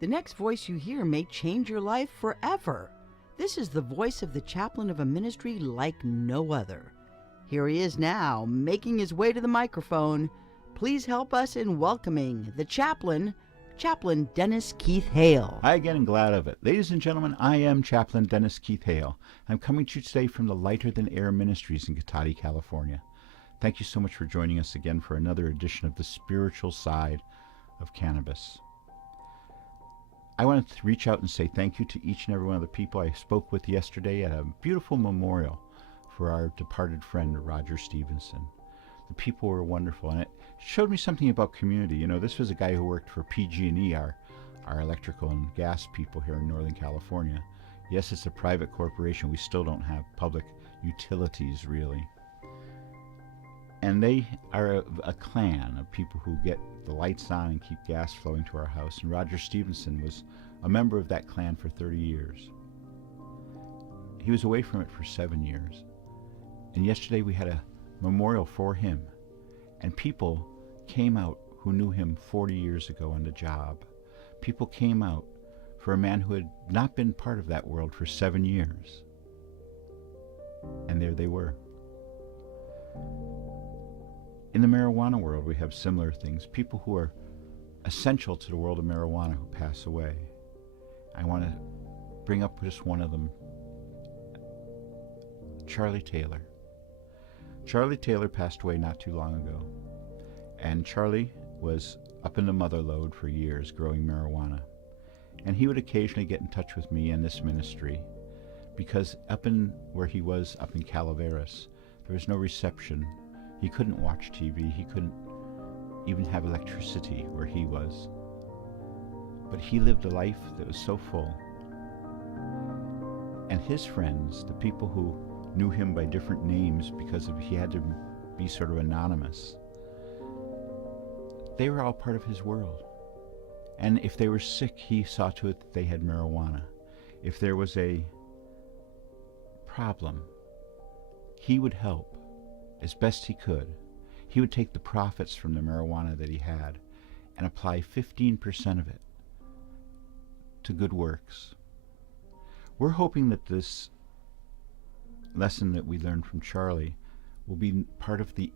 The next voice you hear may change your life forever. This is the voice of the chaplain of a ministry like no other. Here he is now, making his way to the microphone. Please help us in welcoming the chaplain, Chaplain Dennis Keith Hale. Hi again, and glad of it. Ladies and gentlemen, I am Chaplain Dennis Keith Hale. I'm coming to you today from the Lighter Than Air Ministries in Cotati, California. Thank you so much for joining us again for another edition of the spiritual side of cannabis. I wanted to reach out and say thank you to each and every one of the people I spoke with yesterday at a beautiful memorial for our departed friend, Roger Stevenson. The people were wonderful, and it showed me something about community. You know, this was a guy who worked for PG&E, our electrical and gas people here in Northern California. Yes, it's a private corporation. We still don't have public utilities, really. And they are a clan of people who get the lights on and keep gas flowing to our house. And Roger Stevenson was a member of that clan for 30 years. He was away from it for 7 years. And yesterday we had a memorial for him, and people came out who knew him 40 years ago on the job. People came out for a man who had not been part of that world for 7 years. And there they were. In the marijuana world, we have similar things. People who are essential to the world of marijuana who pass away. I want to bring up just one of them, Charlie Taylor. Charlie Taylor passed away not too long ago, and Charlie was up in the mother lode for years growing marijuana, and he would occasionally get in touch with me and this ministry because up in where he was up in Calaveras, there was no reception. He couldn't watch TV. He couldn't even have electricity where he was. But he lived a life that was so full. And his friends, the people who knew him by different names because he had to be sort of anonymous, they were all part of his world. And if they were sick, he saw to it that they had marijuana. If there was a problem, he would help as best he could. He would take the profits from the marijuana that he had and apply 15% of it to good works. We're hoping that this lesson that we learned from Charlie will be part of the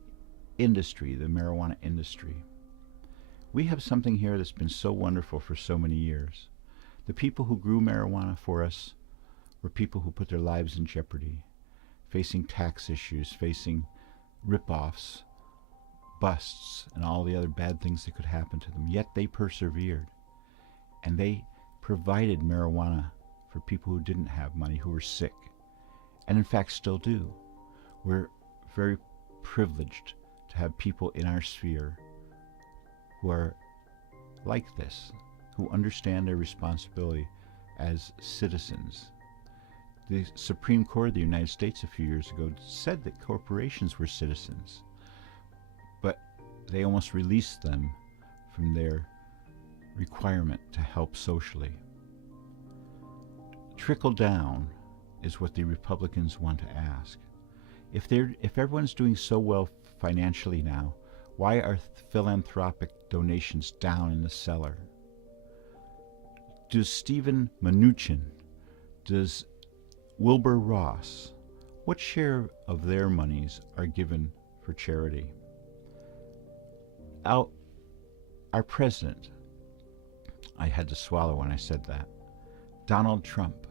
industry, the marijuana industry. We have something here that's been so wonderful for so many years. The people who grew marijuana for us were people who put their lives in jeopardy, facing tax issues, facing rip-offs, busts, and all the other bad things that could happen to them. Yet they persevered, and they provided marijuana for people who didn't have money, who were sick, and in fact still do. We're very privileged to have people in our sphere who are like this, who understand their responsibility as citizens. The Supreme Court of the United States a few years ago said that corporations were citizens, but they almost released them from their requirement to help socially. Trickle down is what the Republicans want to ask. If everyone's doing so well financially now, why are philanthropic donations down in the cellar? Does Stephen Mnuchin, does Wilbur Ross, what share of their monies are given for charity? Our president, I had to swallow when I said that, Donald Trump,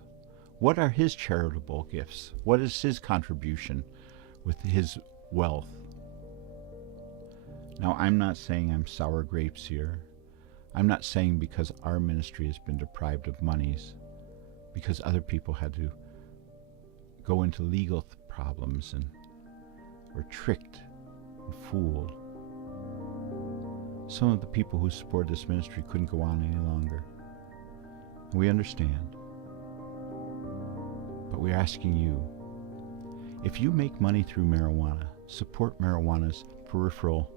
what are his charitable gifts? What is his contribution with his wealth? Now, I'm not saying I'm sour grapes here. I'm not saying because our ministry has been deprived of monies, because other people had to go into legal problems and were tricked and fooled. Some of the people who support this ministry couldn't go on any longer. We understand. But we're asking you, if you make money through marijuana, support marijuana's peripheral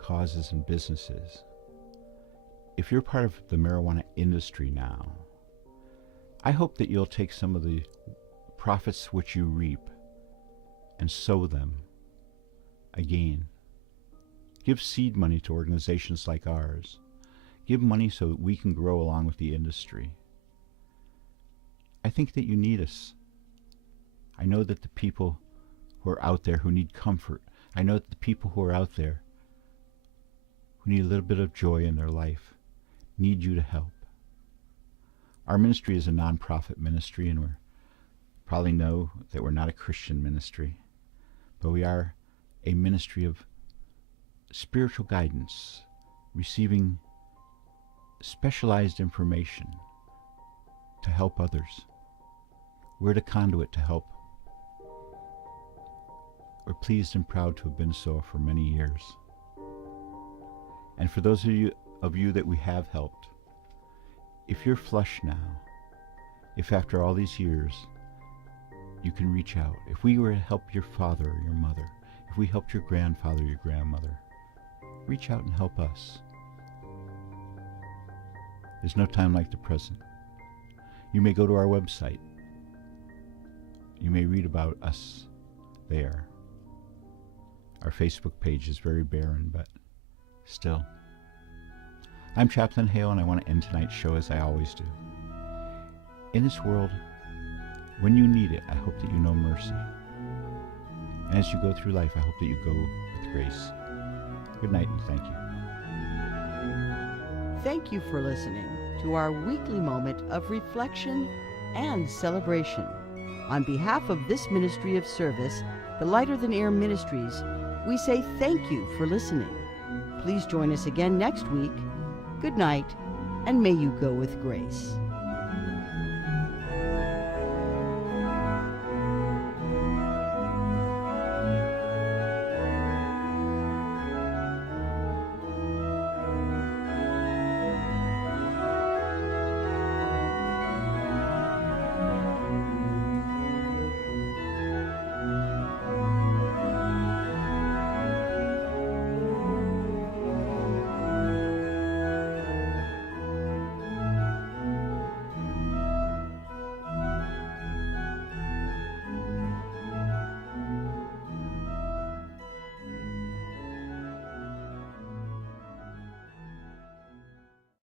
causes and businesses. If you're part of the marijuana industry now, I hope that you'll take some of the profits which you reap and sow them again. Give seed money to organizations like ours. Give money so that we can grow along with the industry. I think that you need us. I know that the people who are out there who need comfort, I know that the people who are out there who need a little bit of joy in their life need you to help. Our ministry is a non-profit ministry, and we probably know that we're not a Christian ministry, but we are a ministry of spiritual guidance, receiving specialized information to help others. We're the conduit to help. We're pleased and proud to have been so for many years. And for those of you that we have helped, if you're flush now, if after all these years you can reach out, if we were to help your father or your mother, if we helped your grandfather or your grandmother, reach out and help us. There's no time like the present. You may go to our website. You may read about us there. Our Facebook page is very barren, but still. I'm Chaplain Hale, and I want to end tonight's show as I always do. In this world, when you need it, I hope that you know mercy. And as you go through life, I hope that you go with grace. Good night, and thank you. Thank you for listening to our weekly moment of reflection and celebration. On behalf of this ministry of service, the Lighter Than Air Ministries, we say thank you for listening. Please join us again next week. Good night, and may you go with grace.